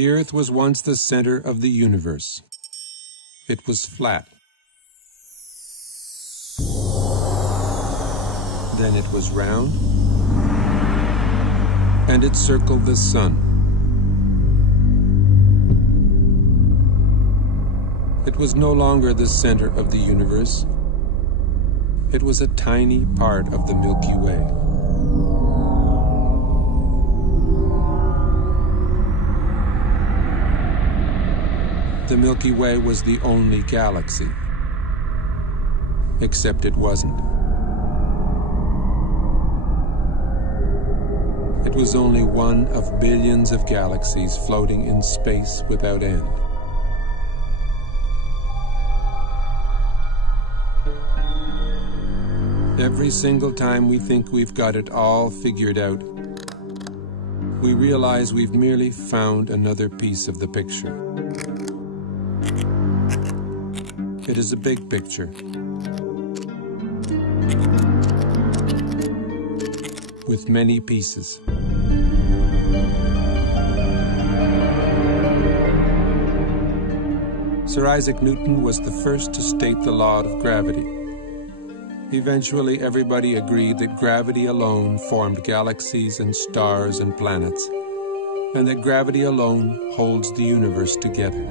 The Earth was once the center of the universe. It was flat. Then it was round, and it circled the sun. It was no longer the center of the universe. It was a tiny part of the Milky Way. The Milky Way was the only galaxy, except it wasn't. It was only one of billions of galaxies floating in space without end. Every single time we think we've got it all figured out, we realize we've merely found another piece of the picture. It is a big picture. With many pieces. Sir Isaac Newton was the first to state the law of gravity. Eventually, everybody agreed that gravity alone formed galaxies and stars and planets, and that gravity alone holds the universe together.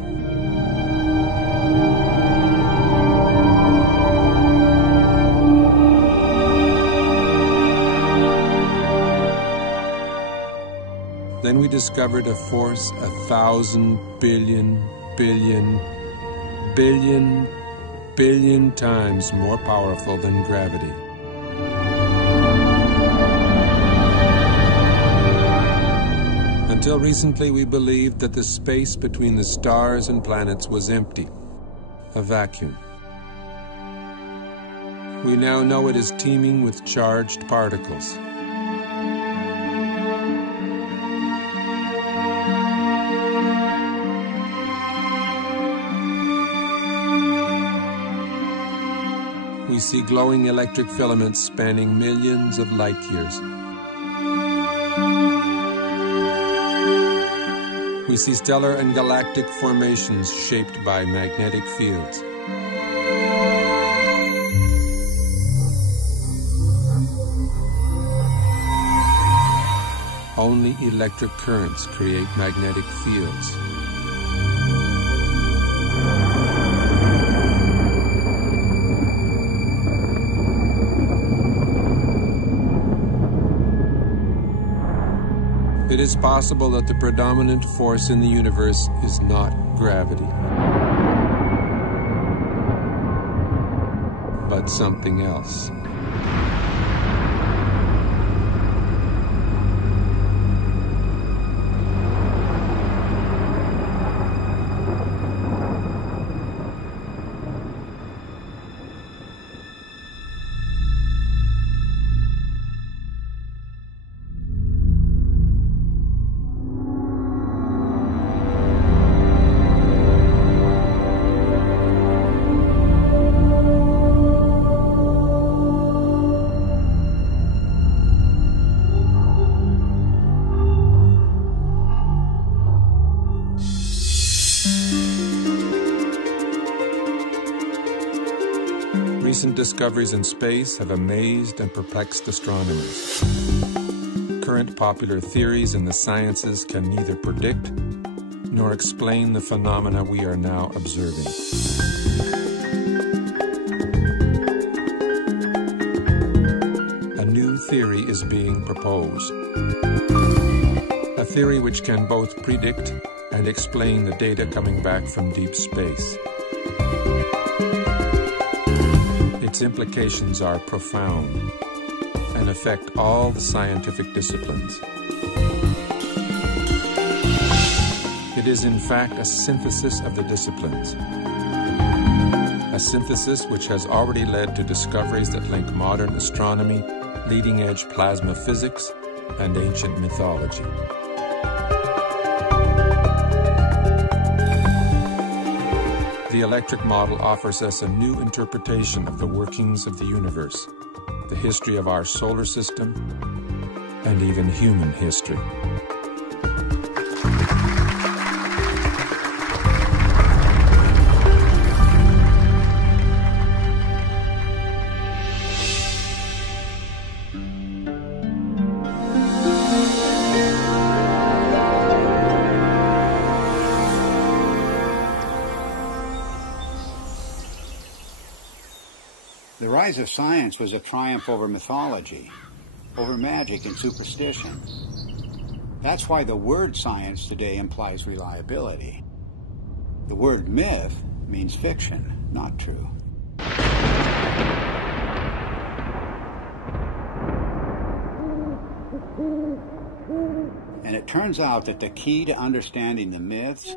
Then we discovered a force 1,000 billion times more powerful than gravity. Until recently, we believed that the space between the stars and planets was empty, a vacuum. We now know it is teeming with charged particles. We see glowing electric filaments spanning millions of light years. We see stellar and galactic formations shaped by magnetic fields. Only electric currents create magnetic fields. It is possible that the predominant force in the universe is not gravity, but something else. Recent discoveries in space have amazed and perplexed astronomers. Current popular theories in the sciences can neither predict nor explain the phenomena we are now observing. A new theory is being proposed. A theory which can both predict and explain the data coming back from deep space. Its implications are profound and affect all the scientific disciplines. It is in fact a synthesis of the disciplines. A synthesis which has already led to discoveries that link modern astronomy, leading-edge plasma physics, and ancient mythology. The electric model offers us a new interpretation of the workings of the universe, the history of our solar system, and even human history. The rise of science was a triumph over mythology, over magic and superstition. That's why the word science today implies reliability. The word myth means fiction, not true. And it turns out that the key to understanding the myths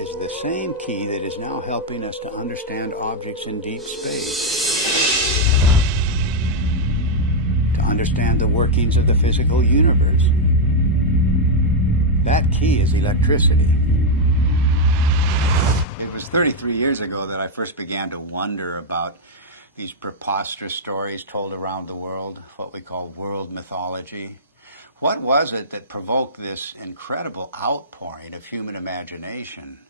is the same key that is now helping us to understand objects in deep space, to understand the workings of the physical universe. That key is electricity. It was 33 years ago that I first began to wonder about these preposterous stories told around the world, what we call world mythology. What was it that provoked this incredible outpouring of human imagination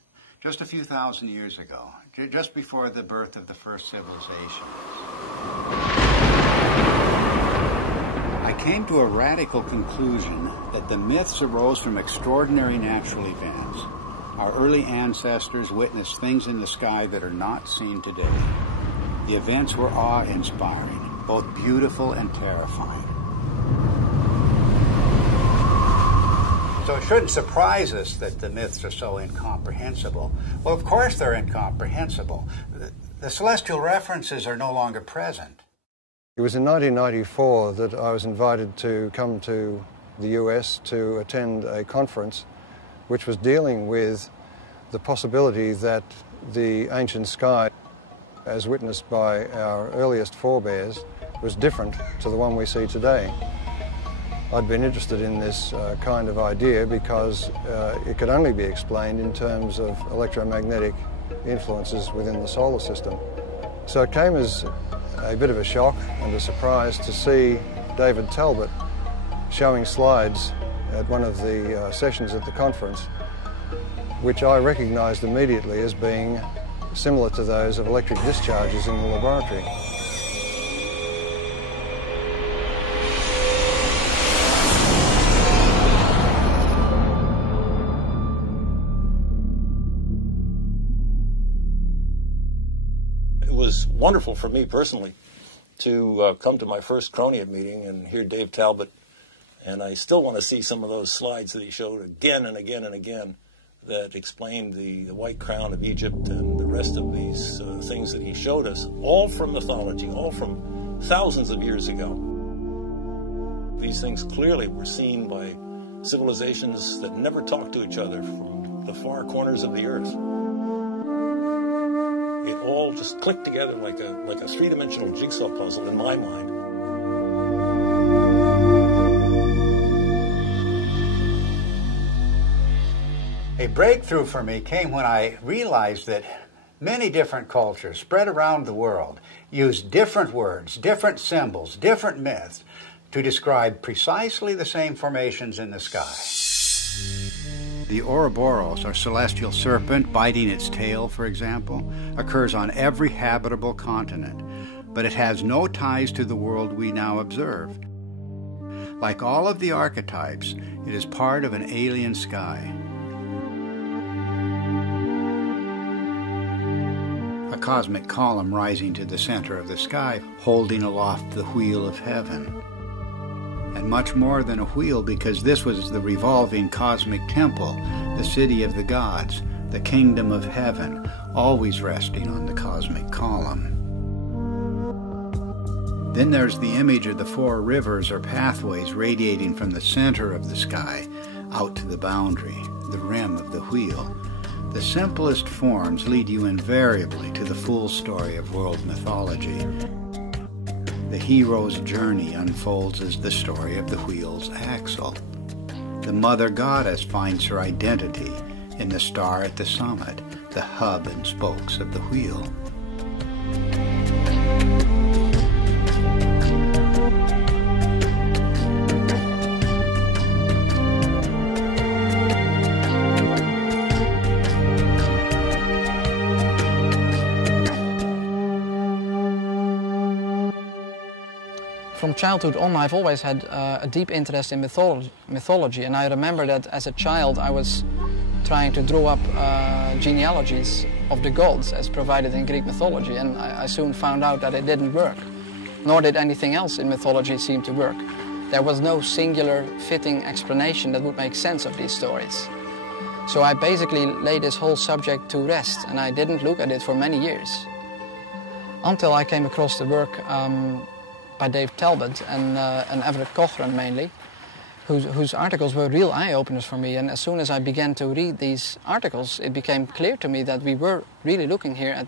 just a few thousand years ago, just before the birth of the first civilization? I came to a radical conclusion that the myths arose from extraordinary natural events. Our early ancestors witnessed things in the sky that are not seen today. The events were awe-inspiring, both beautiful and terrifying. So it shouldn't surprise us that the myths are so incomprehensible. Well, of course they're incomprehensible. The celestial references are no longer present. It was in 1994 that I was invited to come to the US to attend a conference which was dealing with the possibility that the ancient sky, as witnessed by our earliest forebears, was different to the one we see today. I'd been interested in this kind of idea because it could only be explained in terms of electromagnetic influences within the solar system. So it came as a bit of a shock and a surprise to see David Talbot showing slides at one of the sessions at the conference, which I recognized immediately as being similar to those of electric discharges in the laboratory. It was wonderful for me personally to come to my first Cronian meeting and hear Dave Talbot, and I still want to see some of those slides that he showed again and again and again that explained the White Crown of Egypt and the rest of these things that he showed us, all from mythology, all from thousands of years ago. These things clearly were seen by civilizations that never talked to each other from the far corners of the earth. It all just clicked together like a three-dimensional jigsaw puzzle in my mind. A breakthrough for me came when I realized that many different cultures spread around the world use different words, different symbols, different myths to describe precisely the same formations in the sky. The Ouroboros, or celestial serpent biting its tail, for example, occurs on every habitable continent, but it has no ties to the world we now observe. Like all of the archetypes, it is part of an alien sky. A cosmic column rising to the center of the sky, holding aloft the wheel of heaven. And much more than a wheel, because this was the revolving cosmic temple, the city of the gods, the kingdom of heaven, always resting on the cosmic column. Then there's the image of the four rivers or pathways radiating from the center of the sky out to the boundary, the rim of the wheel. The simplest forms lead you invariably to the full story of world mythology. The hero's journey unfolds as the story of the wheel's axle. The mother goddess finds her identity in the star at the summit, the hub and spokes of the wheel. From childhood on, I've always had a deep interest in mythology, and I remember that as a child I was trying to draw up genealogies of the gods as provided in Greek mythology, and I soon found out that it didn't work, nor did anything else in mythology seem to work. There was no singular fitting explanation that would make sense of these stories. So I basically laid this whole subject to rest, and I didn't look at it for many years. Until I came across the work by Dave Talbot and Everett Cochran mainly, whose articles were real eye-openers for me. And as soon as I began to read these articles, it became clear to me that we were really looking here at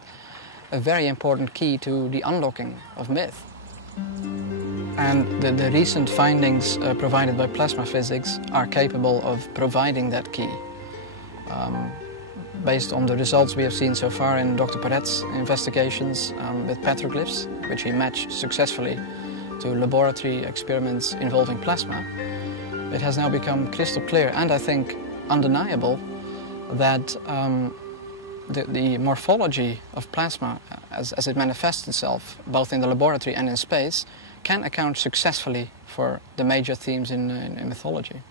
a very important key to the unlocking of myth. And the recent findings provided by plasma physics are capable of providing that key. Based on the results we have seen so far in Dr. Perret's investigations with petroglyphs, which he matched successfully to laboratory experiments involving plasma, it has now become crystal clear and I think undeniable that the morphology of plasma as it manifests itself both in the laboratory and in space can account successfully for the major themes in mythology.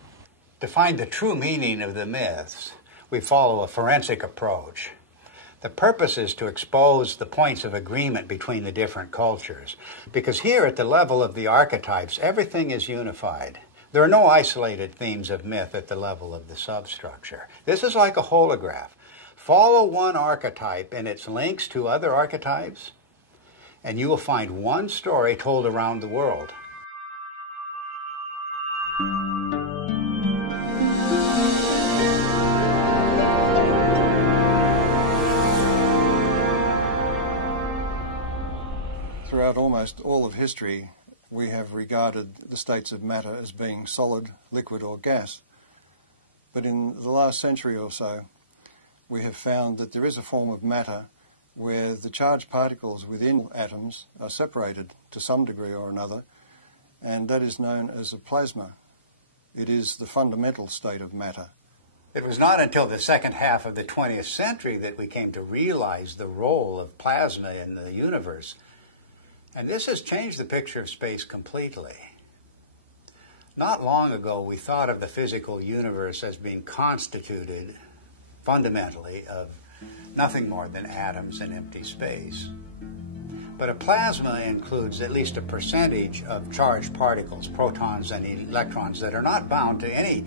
To find the true meaning of the myths, we follow a forensic approach. The purpose is to expose the points of agreement between the different cultures, because here at the level of the archetypes, everything is unified. There are no isolated themes of myth at the level of the substructure. This is like a holograph. Follow one archetype and its links to other archetypes, and you will find one story told around the world. Throughout almost all of history, we have regarded the states of matter as being solid, liquid or gas. But in the last century or so, we have found that there is a form of matter where the charged particles within atoms are separated to some degree or another, and that is known as a plasma. It is the fundamental state of matter. It was not until the second half of the 20th century that we came to realize the role of plasma in the universe. And this has changed the picture of space completely. Not long ago, we thought of the physical universe as being constituted fundamentally of nothing more than atoms and empty space. But a plasma includes at least a percentage of charged particles, protons and electrons, that are not bound to any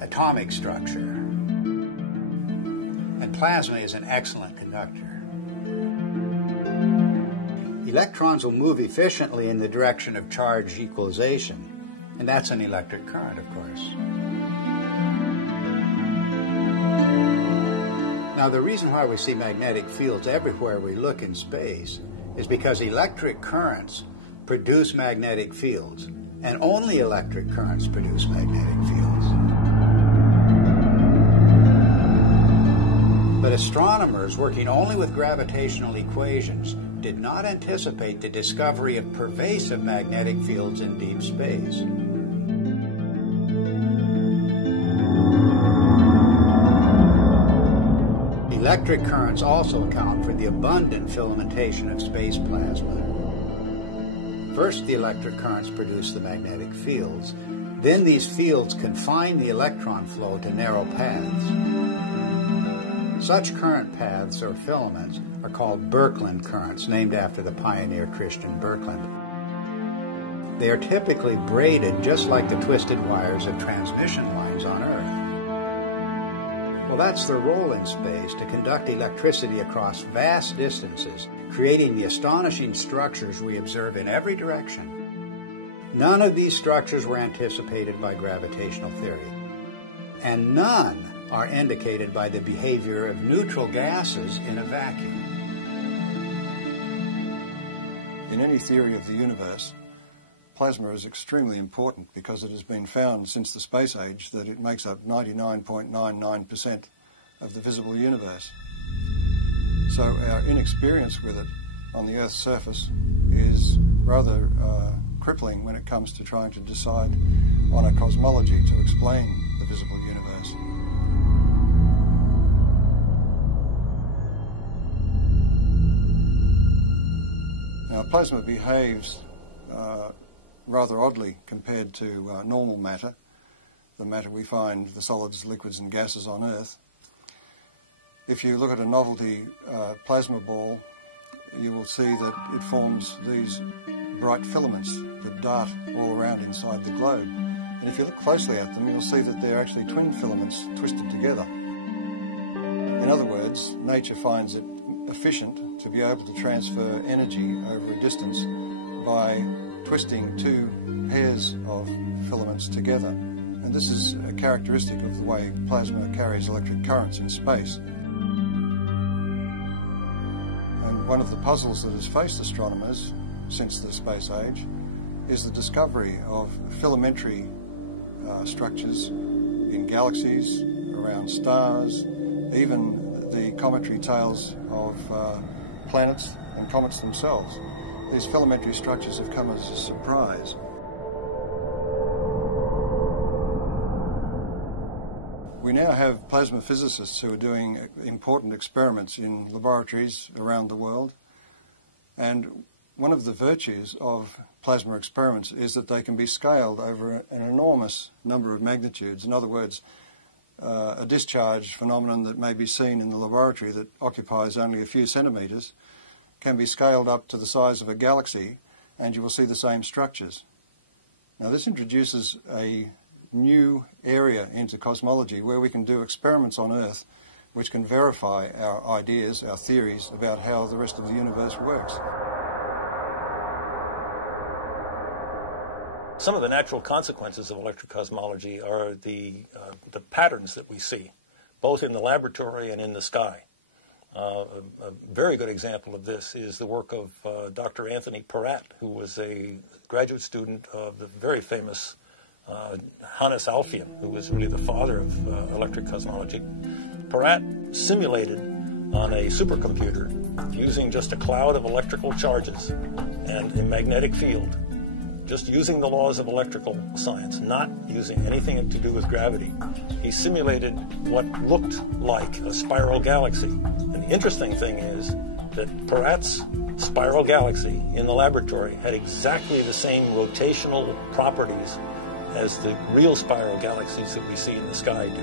atomic structure. And plasma is an excellent conductor. Electrons will move efficiently in the direction of charge equalization, and that's an electric current, of course. Now, the reason why we see magnetic fields everywhere we look in space is because electric currents produce magnetic fields, and only electric currents produce magnetic fields. But astronomers working only with gravitational equations did not anticipate the discovery of pervasive magnetic fields in deep space. Electric currents also account for the abundant filamentation of space plasma. First, the electric currents produce the magnetic fields. Then these fields confine the electron flow to narrow paths. Such current paths, or filaments, are called Birkeland currents, named after the pioneer Christian Birkeland. They are typically braided just like the twisted wires of transmission lines on Earth. Well, that's their role in space, to conduct electricity across vast distances, creating the astonishing structures we observe in every direction. None of these structures were anticipated by gravitational theory, and none are indicated by the behavior of neutral gases in a vacuum. In any theory of the universe, plasma is extremely important because it has been found since the space age that it makes up 99.99% of the visible universe. So our inexperience with it on the Earth's surface is rather crippling when it comes to trying to decide on a cosmology to explain the visible universe. Now, plasma behaves rather oddly compared to normal matter, the matter we find, the solids, liquids and gases on Earth. If you look at a novelty plasma ball, you will see that it forms these bright filaments that dart all around inside the globe. And if you look closely at them, you'll see that they're actually twin filaments twisted together. In other words, nature finds it efficient to be able to transfer energy over a distance by twisting two pairs of filaments together. And this is a characteristic of the way plasma carries electric currents in space. And one of the puzzles that has faced astronomers since the space age is the discovery of filamentary structures in galaxies, around stars, even the cometary tails of planets and comets themselves. These filamentary structures have come as a surprise. We now have plasma physicists who are doing important experiments in laboratories around the world, and one of the virtues of plasma experiments is that they can be scaled over an enormous number of magnitudes. In other words, a discharge phenomenon that may be seen in the laboratory that occupies only a few centimetres can be scaled up to the size of a galaxy, and you will see the same structures. Now, this introduces a new area into cosmology where we can do experiments on Earth which can verify our ideas, our theories about how the rest of the universe works. Some of the natural consequences of electrocosmology are the patterns that we see, both in the laboratory and in the sky. A very good example of this is the work of Dr. Anthony Peratt, who was a graduate student of the very famous Hannes Alfvén, who was really the father of electric cosmology. Peratt simulated on a supercomputer using just a cloud of electrical charges and a magnetic field, just using the laws of electrical science, not using anything to do with gravity. He simulated what looked like a spiral galaxy. And the interesting thing is that Peratt's spiral galaxy in the laboratory had exactly the same rotational properties as the real spiral galaxies that we see in the sky do.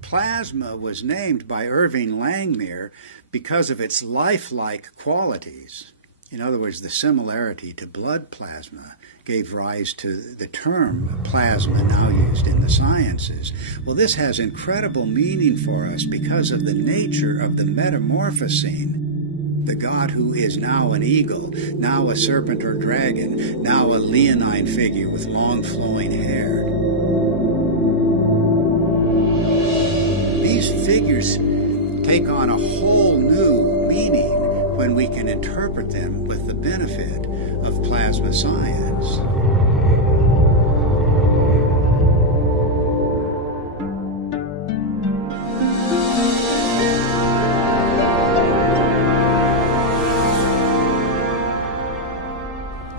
Plasma was named by Irving Langmuir because of its lifelike qualities. In other words, the similarity to blood plasma gave rise to the term plasma now used in the sciences. Well, this has incredible meaning for us because of the nature of the metamorphosing. The god who is now an eagle, now a serpent or dragon, now a leonine figure with long flowing hair. These figures take on a whole new meaning when we can interpret them with the benefit of plasma science.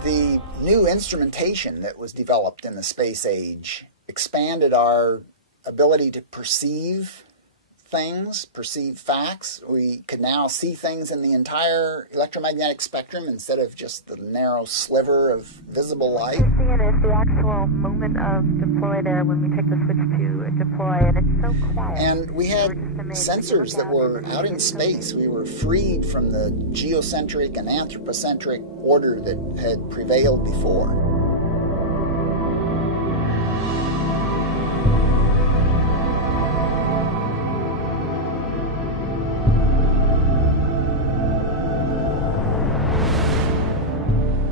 The new instrumentation that was developed in the space age expanded our ability to perceive things, perceive facts. We could now see things in the entire electromagnetic spectrum instead of just the narrow sliver of visible light. What you're seeing is the actual moment of deploy there when we take the switch to deploy, and it's so quiet. And we had sensors that were out in space. We were freed from the geocentric and anthropocentric order that had prevailed before.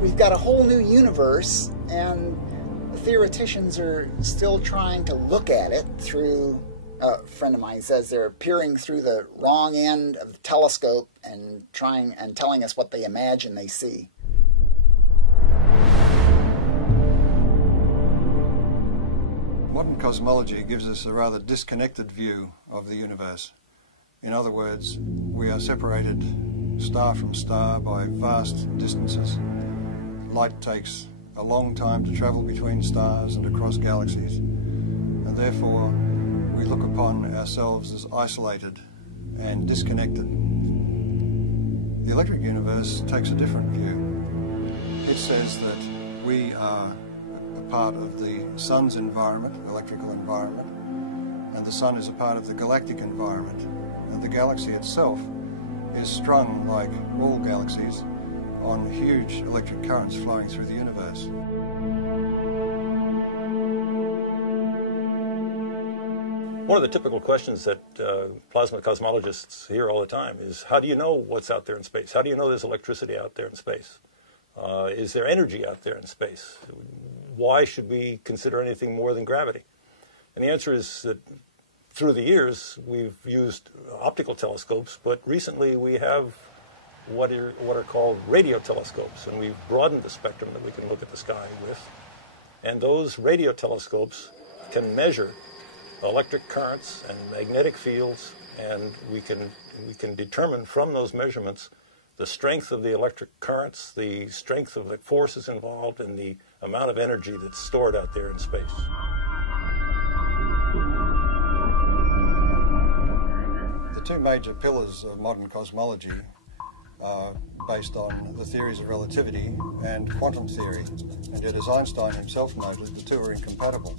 We've got a whole new universe, and the theoreticians are still trying to look at it through, a friend of mine says they're peering through the wrong end of the telescope and telling us what they imagine they see. Modern cosmology gives us a rather disconnected view of the universe. In other words, we are separated star from star by vast distances. Light takes a long time to travel between stars and across galaxies, and therefore we look upon ourselves as isolated and disconnected. The electric universe takes a different view. It says that we are part of the Sun's environment, electrical environment, and the Sun is a part of the galactic environment. And the galaxy itself is strung, like all galaxies, on huge electric currents flowing through the universe. One of the typical questions that plasma cosmologists hear all the time is, how do you know what's out there in space? How do you know there's electricity out there in space? Is there energy out there in space? Why should we consider anything more than gravity? And the answer is that through the years, we've used optical telescopes, but recently we have what are called radio telescopes, and we've broadened the spectrum that we can look at the sky with. And those radio telescopes can measure electric currents and magnetic fields, and we can determine from those measurements the strength of the electric currents, the strength of the forces involved, and the amount of energy that's stored out there in space. The two major pillars of modern cosmology are based on the theories of relativity and quantum theory, and yet, as Einstein himself noted, the two are incompatible.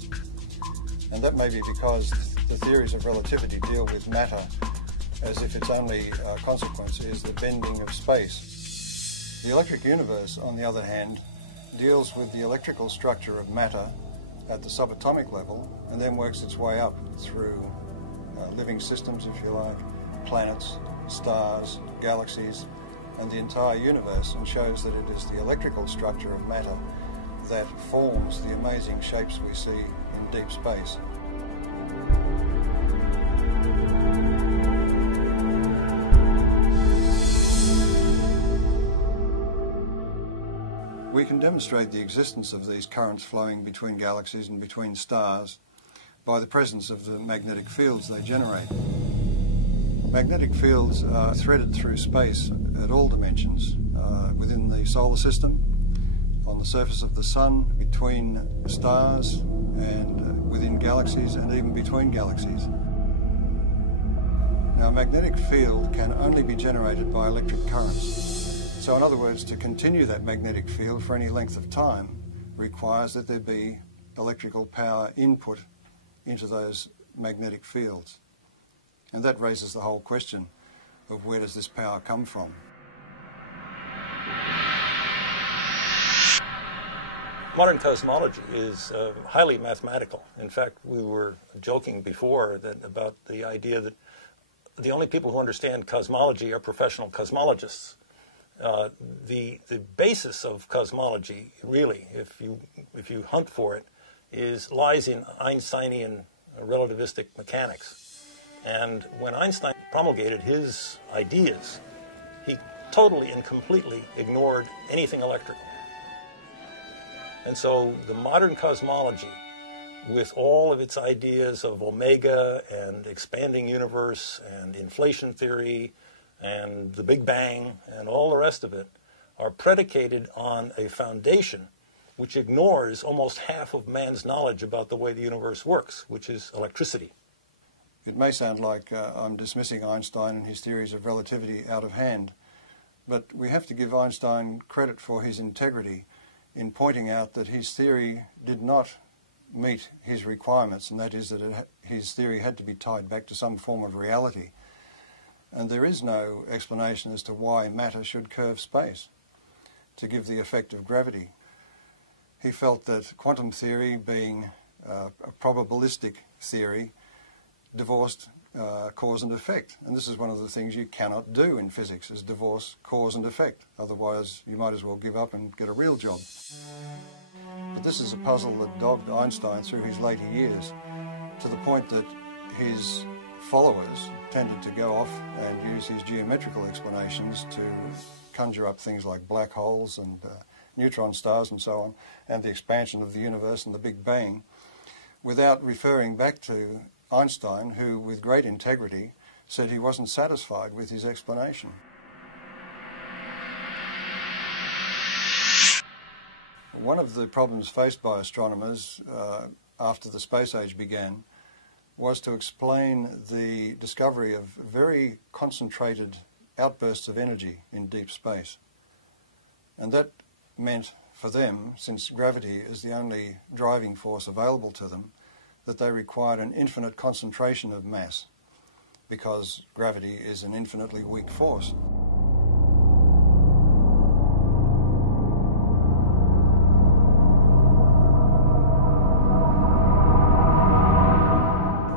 And that may be because the theories of relativity deal with matter as if its only consequence is the bending of space. The electric universe, on the other hand, deals with the electrical structure of matter at the subatomic level and then works its way up through living systems, if you like, planets, stars, galaxies, and the entire universe, and shows that it is the electrical structure of matter that forms the amazing shapes we see in deep space. We can demonstrate the existence of these currents flowing between galaxies and between stars by the presence of the magnetic fields they generate. Magnetic fields are threaded through space at all dimensions, within the solar system, on the surface of the Sun, between stars, and within galaxies, and even between galaxies. Now, a magnetic field can only be generated by electric currents. So, in other words, to continue that magnetic field for any length of time requires that there be electrical power input into those magnetic fields. And that raises the whole question of where does this power come from? Modern cosmology is highly mathematical. In fact, we were joking before about the idea that the only people who understand cosmology are professional cosmologists. The basis of cosmology, really, if you hunt for it, lies in Einsteinian relativistic mechanics. And when Einstein promulgated his ideas, he totally and completely ignored anything electrical. And so the modern cosmology, with all of its ideas of omega and expanding universe and inflation theory and the Big Bang and all the rest of it, are predicated on a foundation which ignores almost half of man's knowledge about the way the universe works, which is electricity. It may sound like I'm dismissing Einstein and his theories of relativity out of hand, but we have to give Einstein credit for his integrity in pointing out that his theory did not meet his requirements, and that is that his theory had to be tied back to some form of reality. And there is no explanation as to why matter should curve space to give the effect of gravity. He felt that quantum theory, being a probabilistic theory, divorced cause and effect. And this is one of the things you cannot do in physics, is divorce cause and effect. Otherwise, you might as well give up and get a real job. But this is a puzzle that dogged Einstein through his later years, to the point that his followers tended to go off and use his geometrical explanations to conjure up things like black holes and neutron stars and so on, and the expansion of the universe and the Big Bang, without referring back to Einstein, who, with great integrity, said he wasn't satisfied with his explanation. One of the problems faced by astronomers after the space age began was to explain the discovery of very concentrated outbursts of energy in deep space. And that meant for them, since gravity is the only driving force available to them, that they required an infinite concentration of mass, because gravity is an infinitely weak force.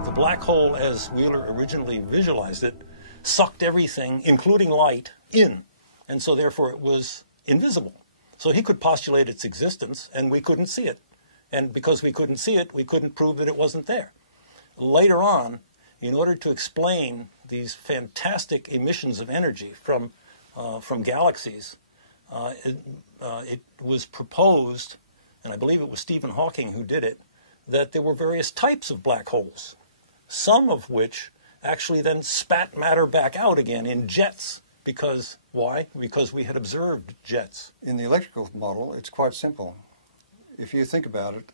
The black hole, as Wheeler originally visualized it, sucked everything, including light, in, and so therefore it was invisible. So he could postulate its existence, and we couldn't see it. And because we couldn't see it, we couldn't prove that it wasn't there. Later on, in order to explain these fantastic emissions of energy from galaxies, it was proposed, and I believe it was Stephen Hawking who did it, that there were various types of black holes, some of which actually then spat matter back out again in jets. Because, why? Because we had observed jets. In the electrical model, it's quite simple. If you think about it,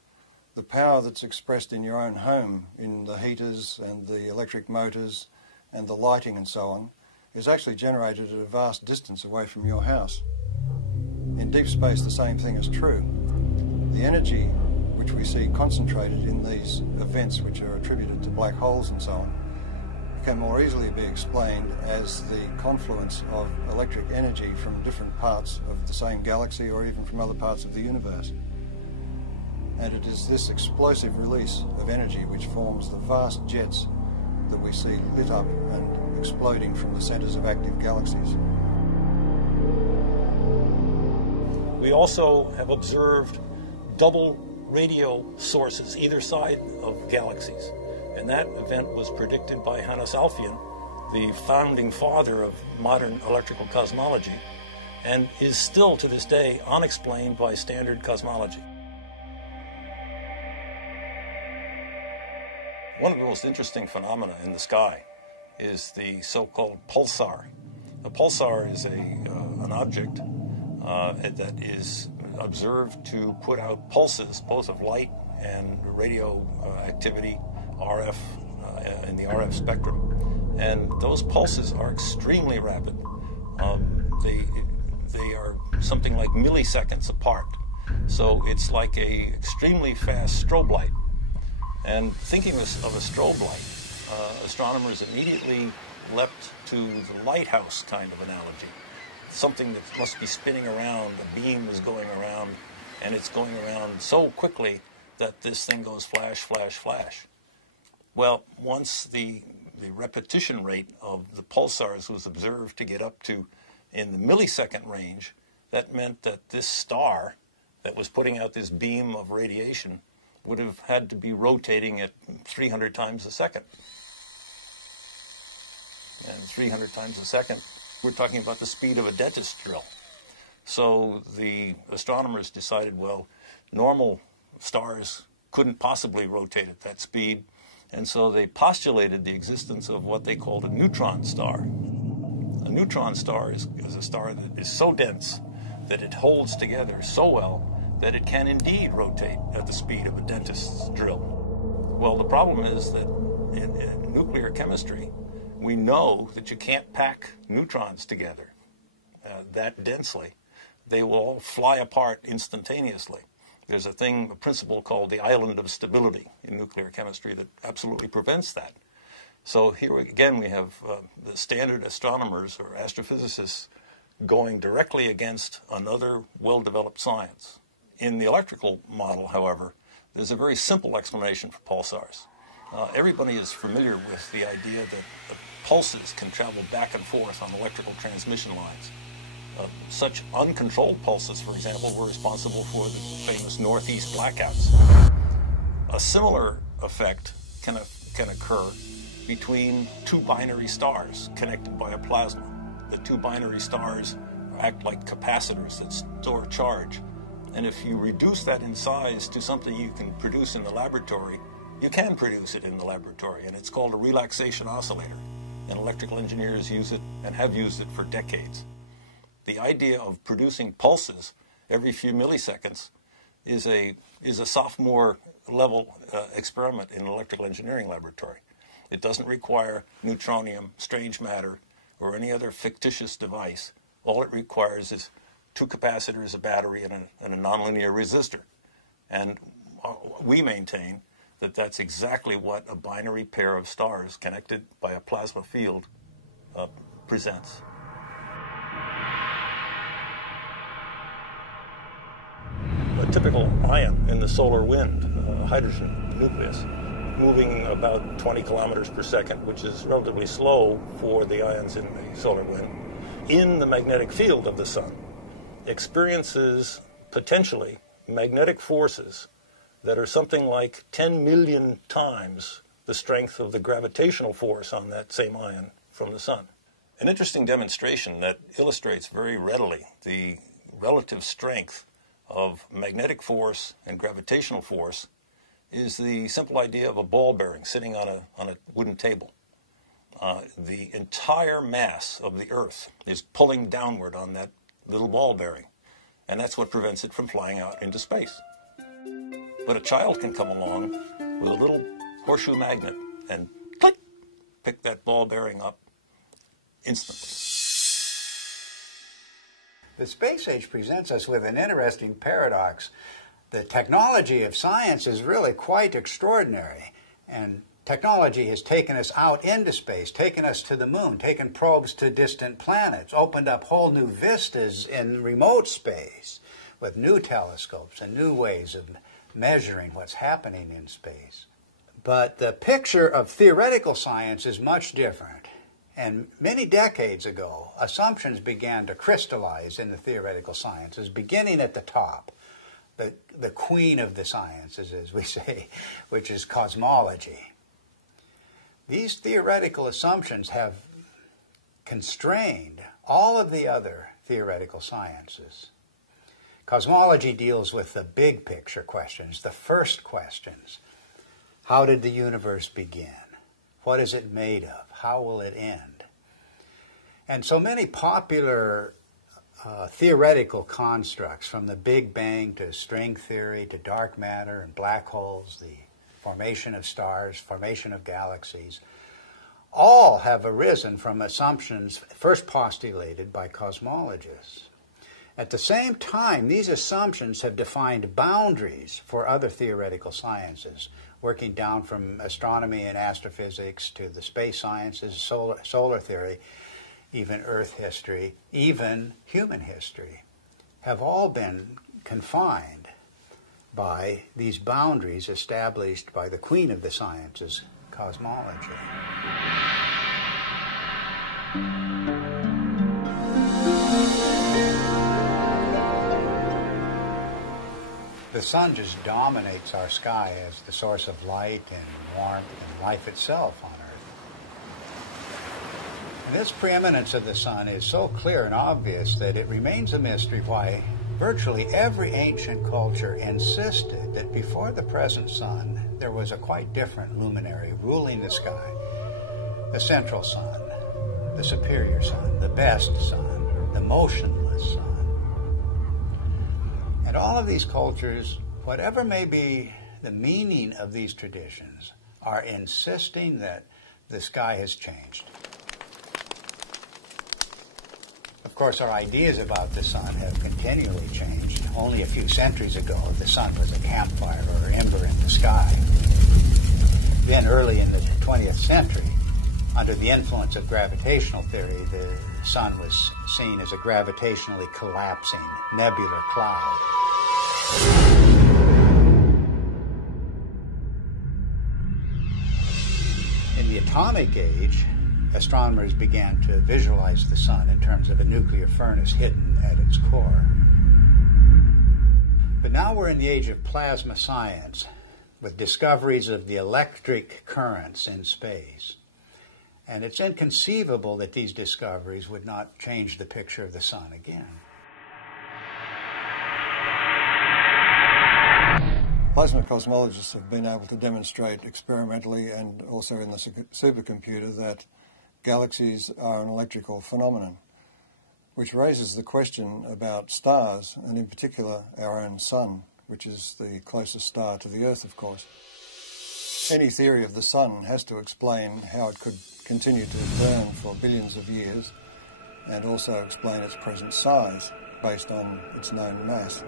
the power that's expressed in your own home, in the heaters and the electric motors and the lighting and so on, is actually generated at a vast distance away from your house. In deep space, the same thing is true. The energy which we see concentrated in these events which are attributed to black holes and so on can more easily be explained as the confluence of electric energy from different parts of the same galaxy or even from other parts of the universe. And it is this explosive release of energy which forms the vast jets that we see lit up and exploding from the centers of active galaxies. We also have observed double radio sources either side of galaxies. And that event was predicted by Hannes Alfvén, the founding father of modern electrical cosmology, and is still to this day unexplained by standard cosmology. One of the most interesting phenomena in the sky is the so-called pulsar. A pulsar is an object that is observed to put out pulses, both of light and radio activity, RF, in the RF spectrum, and those pulses are extremely rapid. They are something like milliseconds apart, so it's like a extremely fast strobe light. And thinking of a strobe light, astronomers immediately leapt to the lighthouse kind of analogy, something that must be spinning around, a beam is going around, and it's going around so quickly that this thing goes flash, flash, flash. Well, once the repetition rate of the pulsars was observed to get up to in the millisecond range, that meant that this star that was putting out this beam of radiation would have had to be rotating at 300 times a second. And 300 times a second, we're talking about the speed of a dentist drill. So the astronomers decided, well, normal stars couldn't possibly rotate at that speed, and so they postulated the existence of what they called a neutron star. A neutron star is a star that is so dense that it holds together so well that it can indeed rotate at the speed of a dentist's drill. Well, the problem is that in nuclear chemistry, we know that you can't pack neutrons together that densely. They will all fly apart instantaneously. There's a principle called the island of stability in nuclear chemistry that absolutely prevents that. So here again we have the standard astronomers or astrophysicists going directly against another well-developed science. In the electrical model, however, there's a very simple explanation for pulsars. Everybody is familiar with the idea that the pulses can travel back and forth on electrical transmission lines. Such uncontrolled pulses, for example, were responsible for the famous Northeast blackouts. A similar effect can occur between two binary stars connected by a plasma. The two binary stars act like capacitors that store charge. And if you reduce that in size to something you can produce in the laboratory, you can produce it in the laboratory, and it's called a relaxation oscillator. And electrical engineers use it and have used it for decades. The idea of producing pulses every few milliseconds is a sophomore level experiment in an electrical engineering laboratory. It doesn't require neutronium, strange matter, or any other fictitious device. All it requires is two capacitors, a battery, and a nonlinear resistor. And we maintain that that's exactly what a binary pair of stars connected by a plasma field presents. A typical ion in the solar wind, hydrogen nucleus, moving about 20 kilometers per second, which is relatively slow for the ions in the solar wind, in the magnetic field of the sun, experiences potentially magnetic forces that are something like 10 million times the strength of the gravitational force on that same ion from the sun. An interesting demonstration that illustrates very readily the relative strength of magnetic force and gravitational force is the simple idea of a ball bearing sitting on a wooden table. The entire mass of the Earth is pulling downward on that little ball bearing, and that's what prevents it from flying out into space. But a child can come along with a little horseshoe magnet and click, pick that ball bearing up instantly. The space age presents us with an interesting paradox. The technology of science is really quite extraordinary, and technology has taken us out into space, taken us to the moon, taken probes to distant planets, opened up whole new vistas in remote space with new telescopes and new ways of measuring what's happening in space. But the picture of theoretical science is much different. And many decades ago, assumptions began to crystallize in the theoretical sciences, beginning at the top, the queen of the sciences, as we say, which is cosmology. These theoretical assumptions have constrained all of the other theoretical sciences. Cosmology deals with the big picture questions, the first questions. How did the universe begin? What is it made of? How will it end? And so many popular theoretical constructs, from the Big Bang to string theory to dark matter and black holes, the formation of stars, formation of galaxies, all have arisen from assumptions first postulated by cosmologists. At the same time, these assumptions have defined boundaries for other theoretical sciences, working down from astronomy and astrophysics to the space sciences, solar theory, even Earth history, even human history, have all been confined by these boundaries established by the queen of the sciences, cosmology. The sun just dominates our sky as the source of light and warmth and life itself on Earth. And this preeminence of the sun is so clear and obvious that it remains a mystery why virtually every ancient culture insisted that before the present sun there was a quite different luminary ruling the sky. The central sun, the superior sun, the best sun, the motionless sun. And all of these cultures, whatever may be the meaning of these traditions, are insisting that the sky has changed. Of course, our ideas about the sun have continually changed. Only a few centuries ago, the sun was a campfire or ember in the sky. Then, early in the 20th century, under the influence of gravitational theory, the sun was seen as a gravitationally collapsing nebular cloud. In the atomic age, astronomers began to visualize the sun in terms of a nuclear furnace hidden at its core. But now we're in the age of plasma science, with discoveries of the electric currents in space. And it's inconceivable that these discoveries would not change the picture of the sun again. Plasma cosmologists have been able to demonstrate experimentally and also in the supercomputer that galaxies are an electrical phenomenon, which raises the question about stars, and in particular our own sun, which is the closest star to the Earth, of course. Any theory of the sun has to explain how it could continue to burn for billions of years and also explain its present size. based on its known mass.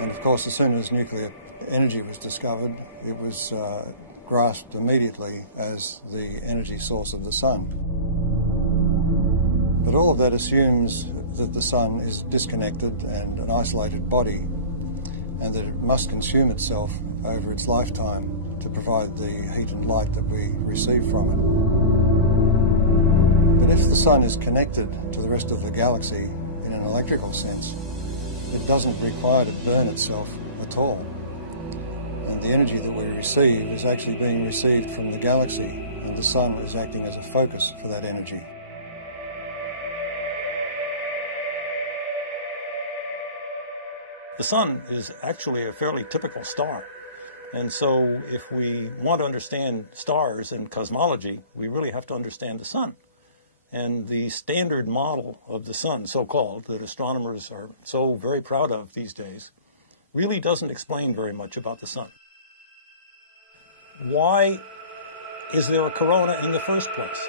And of course, as soon as nuclear energy was discovered, it was grasped immediately as the energy source of the sun. But all of that assumes that the sun is disconnected and an isolated body, and that it must consume itself over its lifetime to provide the heat and light that we receive from it. But if the sun is connected to the rest of the galaxy in an electrical sense, it doesn't require to burn itself at all. And the energy that we receive is actually being received from the galaxy, and the sun is acting as a focus for that energy. The sun is actually a fairly typical star. And so if we want to understand stars and cosmology, we really have to understand the sun. And the standard model of the sun, so-called, that astronomers are so very proud of these days, really doesn't explain very much about the sun. Why is there a corona in the first place?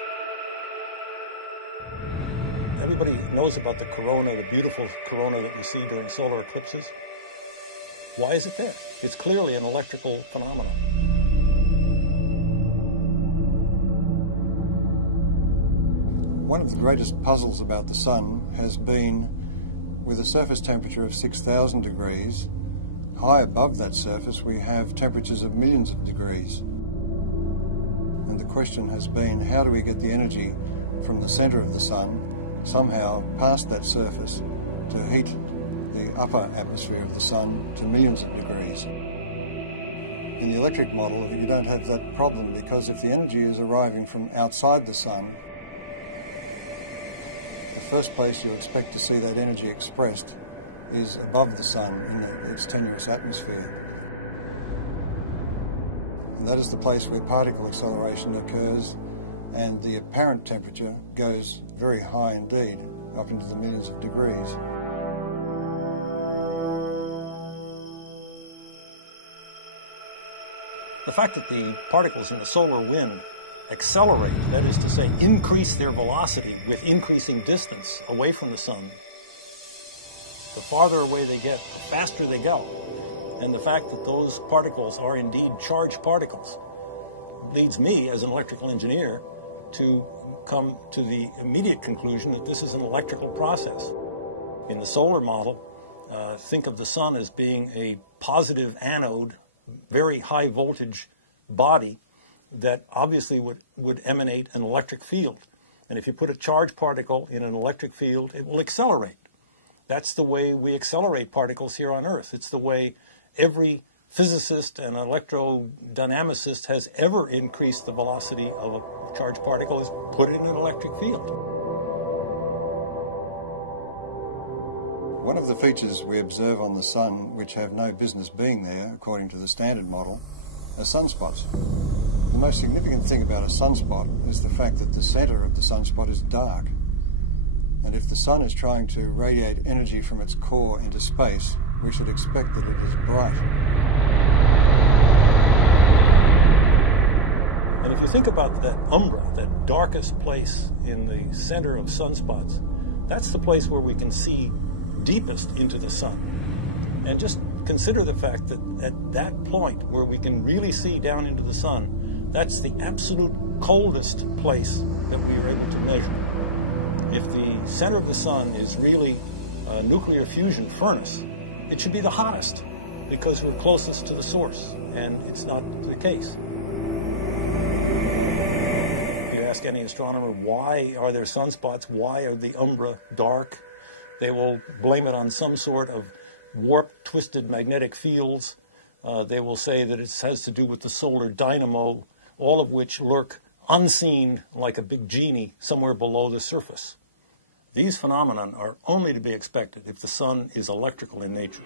Everybody knows about the corona, the beautiful corona that we see during solar eclipses. Why is it there? It's clearly an electrical phenomenon. One of the greatest puzzles about the sun has been, with a surface temperature of 6,000 degrees, high above that surface we have temperatures of millions of degrees. And the question has been, how do we get the energy from the center of the sun somehow past that surface to heat the upper atmosphere of the sun to millions of degrees? In the electric model, you don't have that problem, because if the energy is arriving from outside the sun, the first place you expect to see that energy expressed is above the sun in its tenuous atmosphere. And that is the place where particle acceleration occurs, and the apparent temperature goes very high indeed, up into the millions of degrees. The fact that the particles in the solar wind accelerate, that is to say, increase their velocity with increasing distance away from the sun, the farther away they get, the faster they go. And the fact that those particles are indeed charged particles leads me, as an electrical engineer, to come to the immediate conclusion that this is an electrical process. In the solar model, think of the sun as being a positive anode, very high voltage body that obviously would emanate an electric field. And if you put a charged particle in an electric field, it will accelerate. That's the way we accelerate particles here on Earth. It's the way every physicist and electrodynamicist has ever increased the velocity of a charged particle, is put it in an electric field. One of the features we observe on the sun, which have no business being there, according to the standard model, are sunspots. The most significant thing about a sunspot is the fact that the center of the sunspot is dark. And if the sun is trying to radiate energy from its core into space, we should expect that it is bright. And if you think about that umbra, that darkest place in the center of sunspots, that's the place where we can see deepest into the sun. And just consider the fact that at that point where we can really see down into the sun, that's the absolute coldest place that we are able to measure. If the center of the sun is really a nuclear fusion furnace, it should be the hottest because we're closest to the source, and it's not the case. If you ask any astronomer, why are there sunspots, why are the umbra dark, they will blame it on some sort of warped, twisted magnetic fields. They will say that it has to do with the solar dynamo, all of which lurk unseen like a big genie somewhere below the surface. These phenomena are only to be expected if the sun is electrical in nature.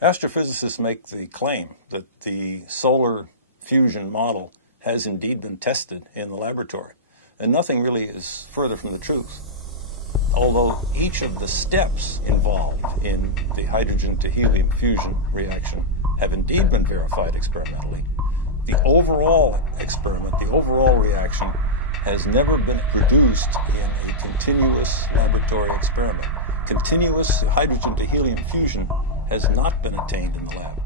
Astrophysicists make the claim that the solar fusion model has indeed been tested in the laboratory, and nothing really is further from the truth. Although each of the steps involved in the hydrogen to helium fusion reaction have indeed been verified experimentally, the overall experiment, the overall reaction, has never been produced in a continuous laboratory experiment. Continuous hydrogen to helium fusion has not been attained in the lab.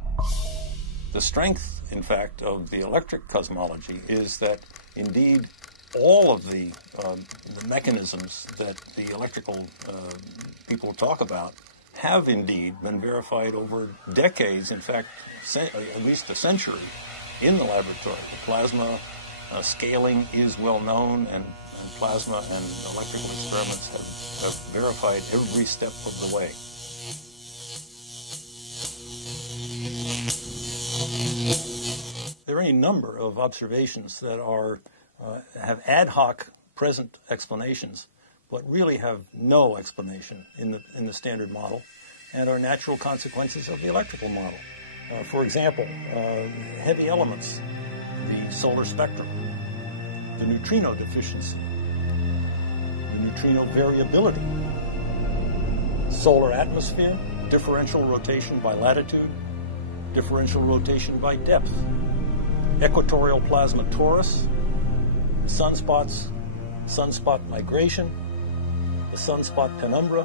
The strength, in fact, of the electric cosmology is that indeed all of the mechanisms that the electrical people talk about have indeed been verified over decades, in fact, at least a century, in the laboratory. The plasma scaling is well known, and plasma and electrical experiments have verified every step of the way. There are any number of observations that have ad hoc present explanations, but really have no explanation in the standard model, and are natural consequences of the electrical model. For example, heavy elements, the solar spectrum, the neutrino deficiency, the neutrino variability, solar atmosphere, differential rotation by latitude, differential rotation by depth, equatorial plasma torus, sunspots, sunspot migration, the sunspot penumbra,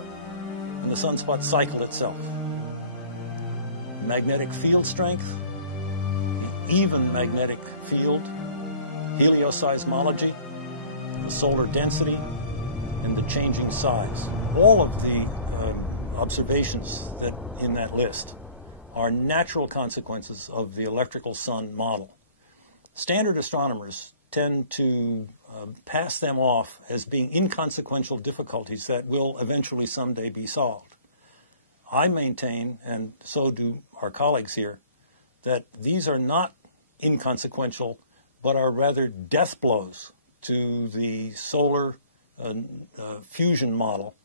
and the sunspot cycle itself. Magnetic field strength, the even magnetic field, helioseismology, the solar density, and the changing size. All of the observations that in that list are natural consequences of the electrical sun model. Standard astronomers tend to pass them off as being inconsequential difficulties that will eventually someday be solved. I maintain, and so do our colleagues here, that these are not inconsequential, but are rather death blows to the solar fusion model,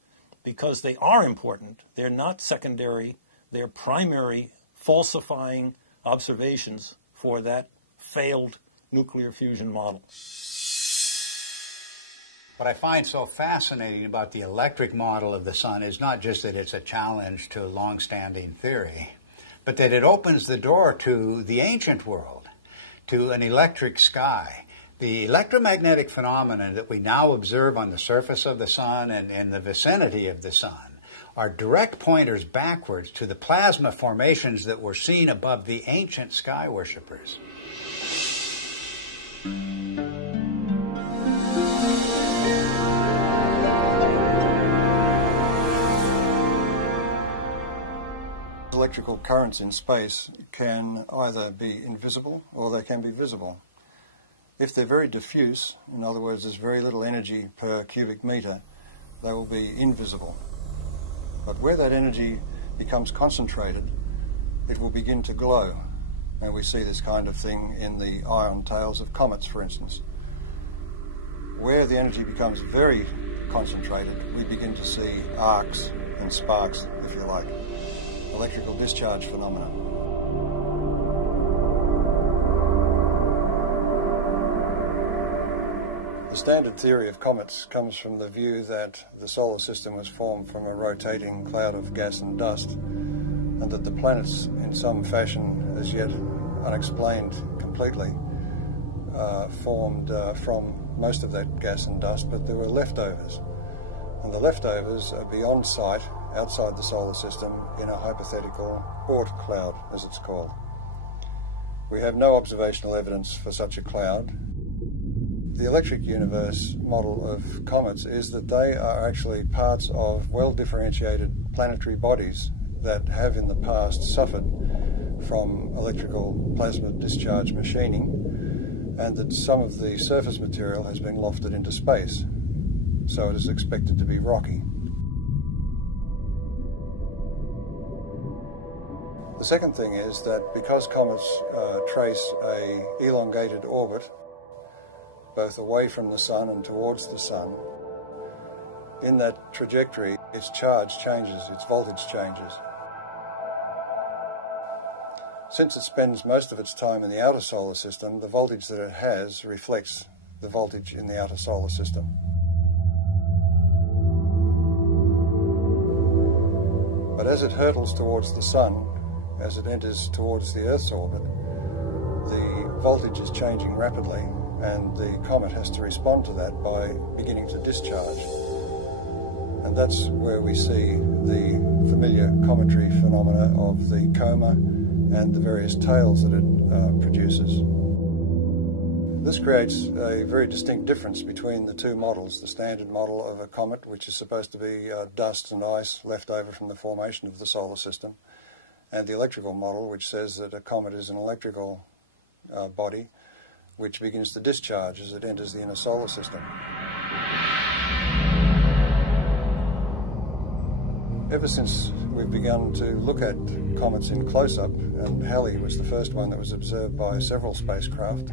because they are important. They're not secondary. They're primary falsifying observations for that failed nuclear fusion model. What I find so fascinating about the electric model of the sun is not just that it's a challenge to long-standing theory, but that it opens the door to the ancient world, to an electric sky. The electromagnetic phenomena that we now observe on the surface of the sun and in the vicinity of the sun are direct pointers backwards to the plasma formations that were seen above the ancient sky worshippers. Electrical currents in space can either be invisible or they can be visible. If they're very diffuse, in other words, there's very little energy per cubic meter, they will be invisible. But where that energy becomes concentrated, it will begin to glow. And we see this kind of thing in the ion tails of comets, for instance. Where the energy becomes very concentrated, we begin to see arcs and sparks, if you like. Electrical discharge phenomena. The standard theory of comets comes from the view that the solar system was formed from a rotating cloud of gas and dust, and that the planets, in some fashion as yet unexplained completely, formed from most of that gas and dust, but there were leftovers. And the leftovers are beyond sight, outside the solar system, in a hypothetical Oort cloud, as it's called. We have no observational evidence for such a cloud. The electric universe model of comets is that they are actually parts of well-differentiated planetary bodies that have in the past suffered from electrical plasma discharge machining, and that some of the surface material has been lofted into space, so it is expected to be rocky. The second thing is that because comets trace an elongated orbit, both away from the sun and towards the sun, in that trajectory, its charge changes, its voltage changes. Since it spends most of its time in the outer solar system, the voltage that it has reflects the voltage in the outer solar system. But as it hurtles towards the sun, as it enters towards the Earth's orbit, the voltage is changing rapidly, and the comet has to respond to that by beginning to discharge. And that's where we see the familiar cometary phenomena of the coma and the various tails that it produces. This creates a very distinct difference between the two models, the standard model of a comet, which is supposed to be dust and ice left over from the formation of the solar system, and the electrical model, which says that a comet is an electrical body which begins to discharge as it enters the inner solar system. Ever since we've begun to look at comets in close-up, and Halley was the first one that was observed by several spacecraft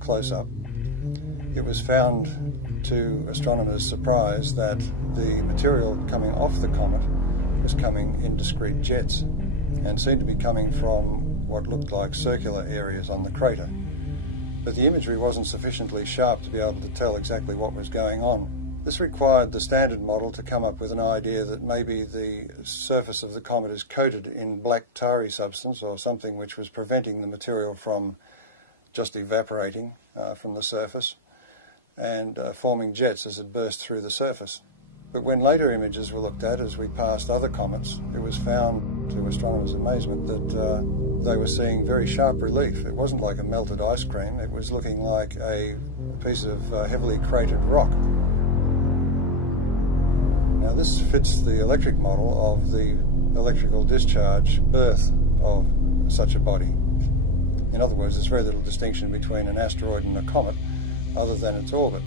close-up, it was found to astronomers' surprise that the material coming off the comet was coming in discrete jets and seemed to be coming from what looked like circular areas on the crater. But the imagery wasn't sufficiently sharp to be able to tell exactly what was going on. This required the standard model to come up with an idea that maybe the surface of the comet is coated in black tarry substance or something which was preventing the material from just evaporating from the surface and forming jets as it burst through the surface. But when later images were looked at as we passed other comets, it was found, to astronomers' amazement, that they were seeing very sharp relief. It wasn't like a melted ice cream, it was looking like a piece of heavily cratered rock. Now this fits the electric model of the electrical discharge birth of such a body. In other words, there's very little distinction between an asteroid and a comet other than its orbit.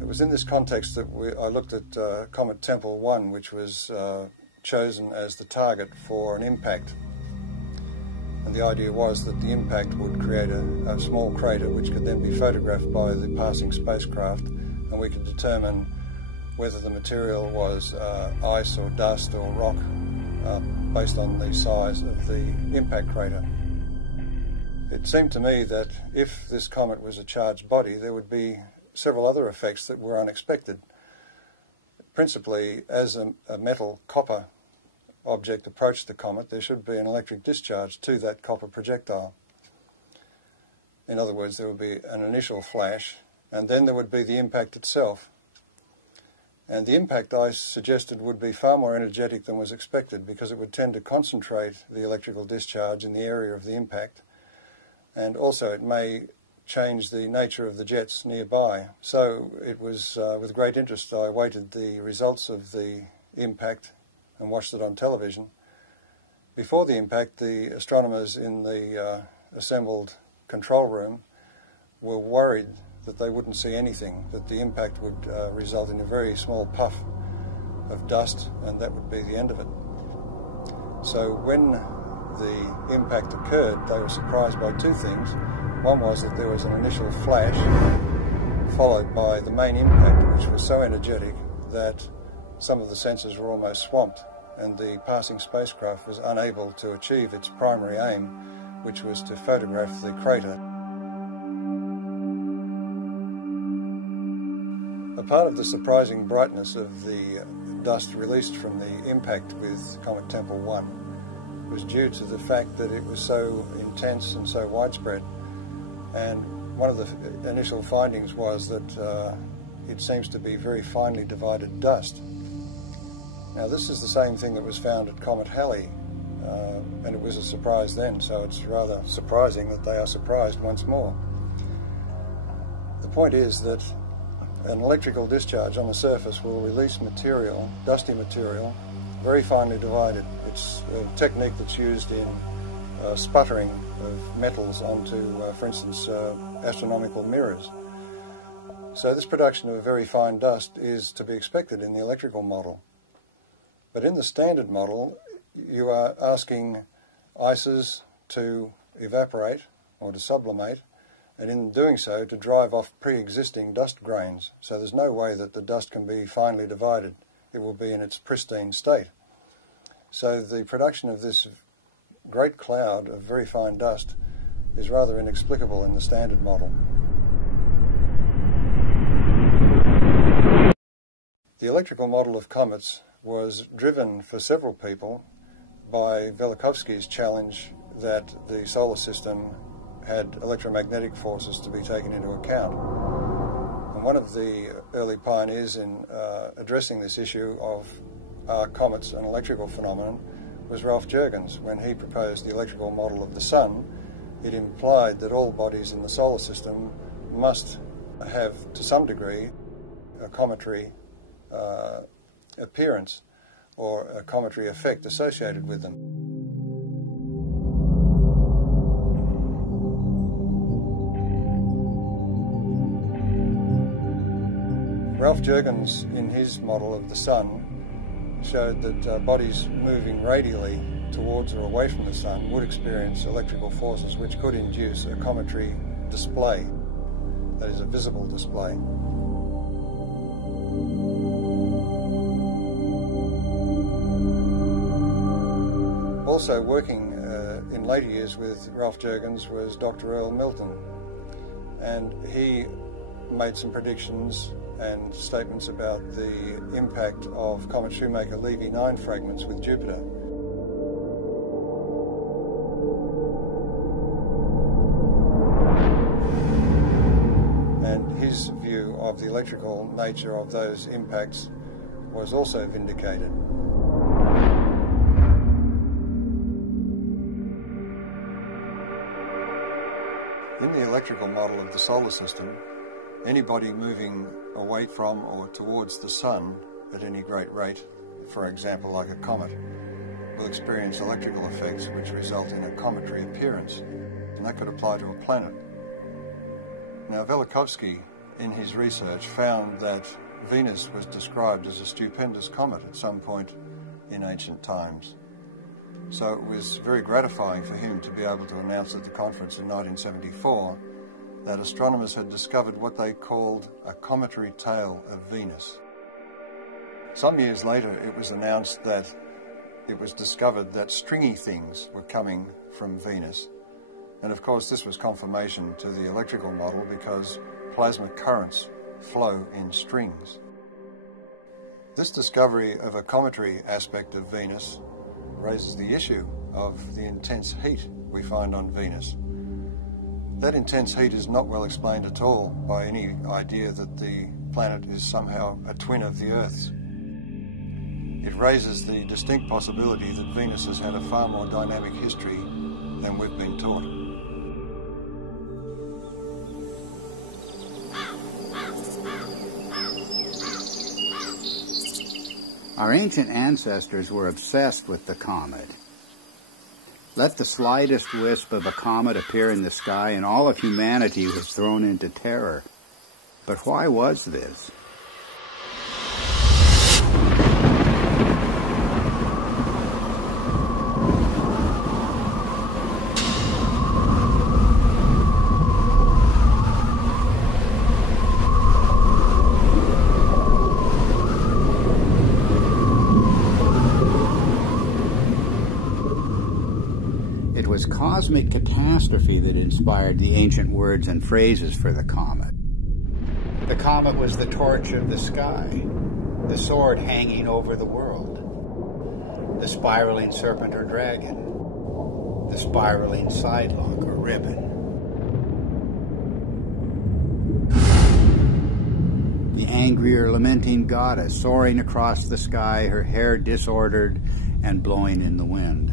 It was in this context that I looked at Comet Tempel 1, which was chosen as the target for an impact. And the idea was that the impact would create a small crater which could then be photographed by the passing spacecraft, and we could determine whether the material was ice or dust or rock based on the size of the impact crater. It seemed to me that if this comet was a charged body, there would be several other effects that were unexpected. Principally, as a metal copper object approached the comet, there should be an electric discharge to that copper projectile. In other words, there would be an initial flash, and then there would be the impact itself. And the impact, I suggested, would be far more energetic than was expected, because it would tend to concentrate the electrical discharge in the area of the impact, and also it may change the nature of the jets nearby. So it was with great interest I awaited the results of the impact and watched it on television. Before the impact, the astronomers in the assembled control room were worried that they wouldn't see anything, that the impact would result in a very small puff of dust, and that would be the end of it. So when the impact occurred, they were surprised by two things. One was that there was an initial flash, followed by the main impact, which was so energetic that some of the sensors were almost swamped, and the passing spacecraft was unable to achieve its primary aim, which was to photograph the crater. A part of the surprising brightness of the dust released from the impact with Comet Tempel 1 was due to the fact that it was so intense and so widespread. And one of the initial findings was that it seems to be very finely divided dust. Now this is the same thing that was found at Comet Halley, and it was a surprise then, so it's rather surprising that they are surprised once more. The point is that an electrical discharge on the surface will release material, dusty material, very finely divided. It's a technique that's used in sputtering of metals onto, for instance, astronomical mirrors. So this production of very fine dust is to be expected in the electrical model. But in the standard model, you are asking ices to evaporate or to sublimate, and in doing so to drive off pre-existing dust grains. So there's no way that the dust can be finely divided. It will be in its pristine state. So the production of this great cloud of very fine dust is rather inexplicable in the standard model. The electrical model of comets was driven for several people by Velikovsky's challenge that the solar system had electromagnetic forces to be taken into account. And one of the early pioneers in addressing this issue of are comets an electrical phenomenon was Ralph Jurgens. When he proposed the electrical model of the Sun, it implied that all bodies in the solar system must have, to some degree, a cometary appearance or a cometary effect associated with them. Ralph Jurgens, in his model of the Sun, showed that bodies moving radially towards or away from the Sun would experience electrical forces which could induce a cometary display, that is, a visible display. Also working in later years with Ralph Jurgens was Dr. Earl Milton, and he made some predictions and statements about the impact of Comet Shoemaker-Levy 9 fragments with Jupiter. And his view of the electrical nature of those impacts was also vindicated. In the electrical model of the solar system, anybody moving away from or towards the Sun at any great rate, for example like a comet, will experience electrical effects which result in a cometary appearance, and that could apply to a planet. Now Velikovsky, in his research, found that Venus was described as a stupendous comet at some point in ancient times. So it was very gratifying for him to be able to announce at the conference in 1974 that astronomers had discovered what they called a cometary tail of Venus. Some years later, it was announced that it was discovered that stringy things were coming from Venus. And of course, this was confirmation to the electrical model because plasma currents flow in strings. This discovery of a cometary aspect of Venus raises the issue of the intense heat we find on Venus. That intense heat is not well explained at all by any idea that the planet is somehow a twin of the Earth's. It raises the distinct possibility that Venus has had a far more dynamic history than we've been taught. Our ancient ancestors were obsessed with the comet. Let the slightest wisp of a comet appear in the sky and all of humanity was thrown into terror. But why was this? It was cosmic catastrophe that inspired the ancient words and phrases for the comet. The comet was the torch of the sky, the sword hanging over the world, the spiraling serpent or dragon, the spiraling sidelock or ribbon. The angry or lamenting goddess soaring across the sky, her hair disordered and blowing in the wind.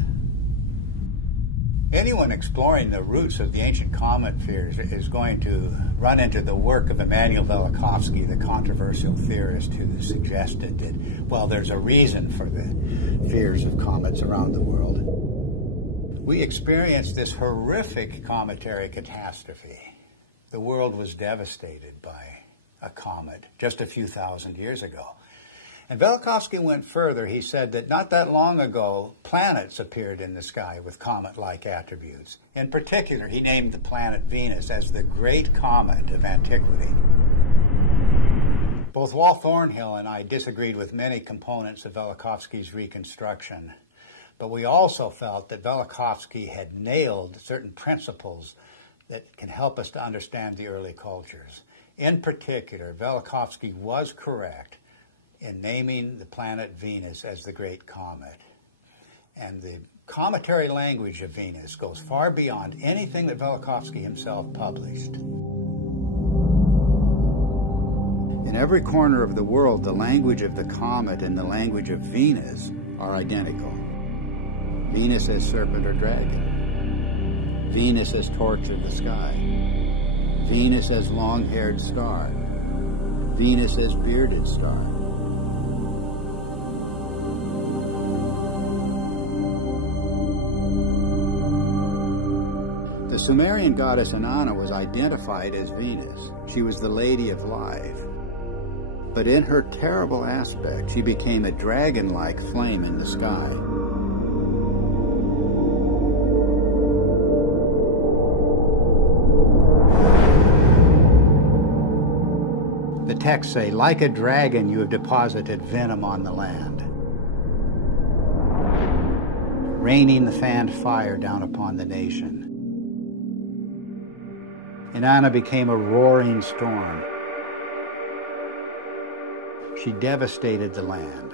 Anyone exploring the roots of the ancient comet fears is going to run into the work of Immanuel Velikovsky, the controversial theorist who suggested that, well, there's a reason for the fears of comets around the world. We experienced this horrific cometary catastrophe. The world was devastated by a comet just a few thousand years ago. And Velikovsky went further. He said that not that long ago, planets appeared in the sky with comet-like attributes. In particular, he named the planet Venus as the great comet of antiquity. Both Walt Thornhill and I disagreed with many components of Velikovsky's reconstruction, but we also felt that Velikovsky had nailed certain principles that can help us to understand the early cultures. In particular, Velikovsky was correct in naming the planet Venus as the Great Comet. And the cometary language of Venus goes far beyond anything that Velikovsky himself published. In every corner of the world, the language of the comet and the language of Venus are identical. Venus as serpent or dragon. Venus as torch of the sky. Venus as long-haired star. Venus as bearded star. The Sumerian goddess Inanna was identified as Venus. She was the Lady of Life. But in her terrible aspect, she became a dragon-like flame in the sky. The texts say, like a dragon, you have deposited venom on the land, raining the fanned fire down upon the nation. Inanna became a roaring storm. She devastated the land.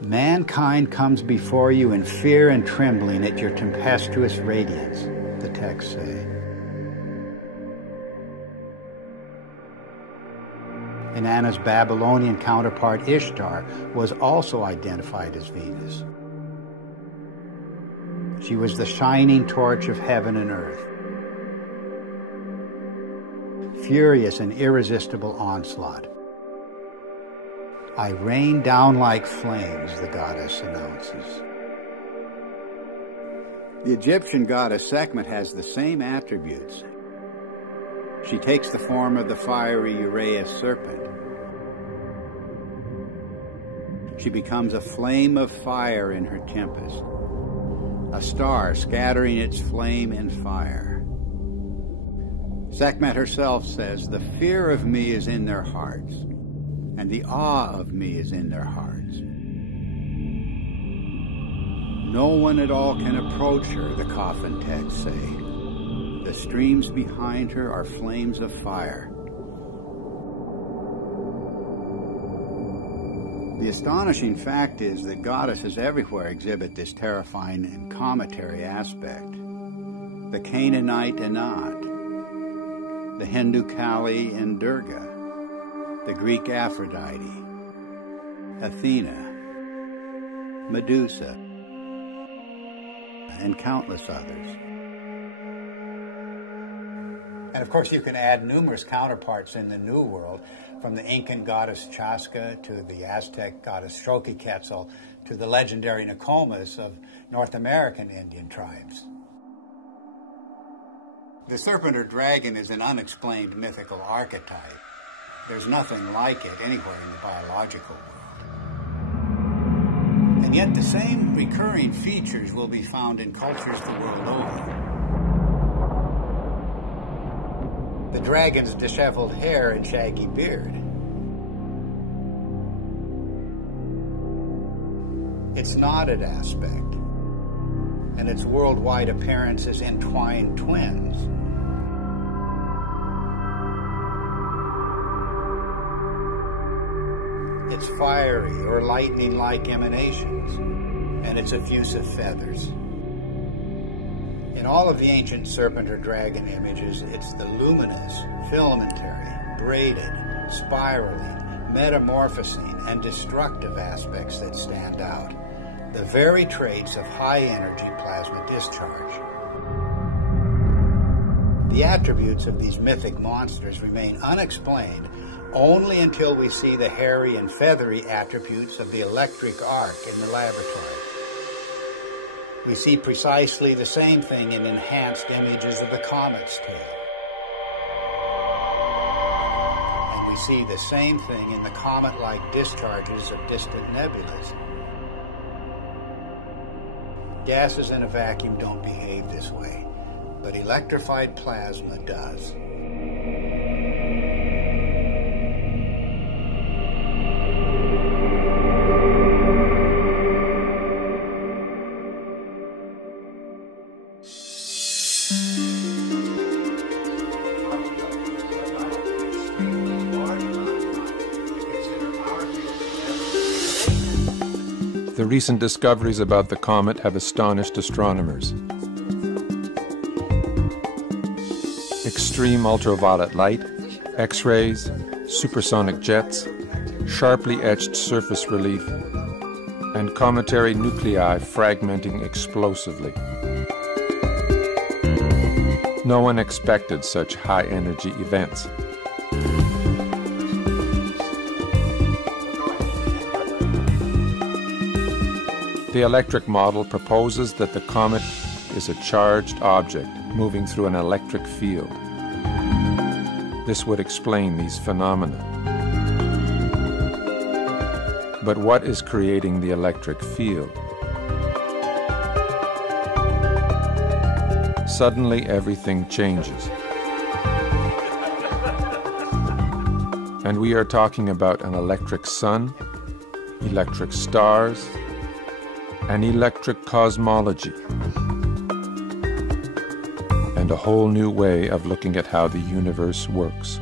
Mankind comes before you in fear and trembling at your tempestuous radiance, the texts say. Inanna's Babylonian counterpart Ishtar was also identified as Venus. She was the shining torch of heaven and earth. Furious and irresistible onslaught. I rain down like flames, the goddess announces. The Egyptian goddess Sekhmet has the same attributes. She takes the form of the fiery Uraeus serpent. She becomes a flame of fire in her tempest, a star scattering its flame and fire. Sekhmet herself says, "The fear of me is in their hearts, and the awe of me is in their hearts." No one at all can approach her, the coffin texts say. The streams behind her are flames of fire. The astonishing fact is that goddesses everywhere exhibit this terrifying and cometary aspect. The Canaanite Inat, the Hindu Kali and Durga, the Greek Aphrodite, Athena, Medusa, and countless others. And of course you can add numerous counterparts in the New World, from the Incan goddess Chaska to the Aztec goddess Xochiquetzal to the legendary Nokomis of North American Indian tribes. The serpent or dragon is an unexplained mythical archetype. There's nothing like it anywhere in the biological world. And yet the same recurring features will be found in cultures the world over. The dragon's disheveled hair and shaggy beard. Its knotted aspect, and its worldwide appearance as entwined twins. Its fiery or lightning-like emanations, and its effusive feathers. In all of the ancient serpent or dragon images, it's the luminous, filamentary, braided, spiraling, metamorphosing, and destructive aspects that stand out. The very traits of high-energy plasma discharge. The attributes of these mythic monsters remain unexplained only until we see the hairy and feathery attributes of the electric arc in the laboratory. We see precisely the same thing in enhanced images of the comet's tail. And we see the same thing in the comet-like discharges of distant nebulas. Gases in a vacuum don't behave this way, but electrified plasma does. The recent discoveries about the comet have astonished astronomers. Extreme ultraviolet light, X-rays, supersonic jets, sharply etched surface relief, and cometary nuclei fragmenting explosively. No one expected such high-energy events. The electric model proposes that the comet is a charged object moving through an electric field. This would explain these phenomena. But what is creating the electric field? Suddenly everything changes. And we are talking about an electric sun, electric stars, and electric cosmology, and a whole new way of looking at how the universe works.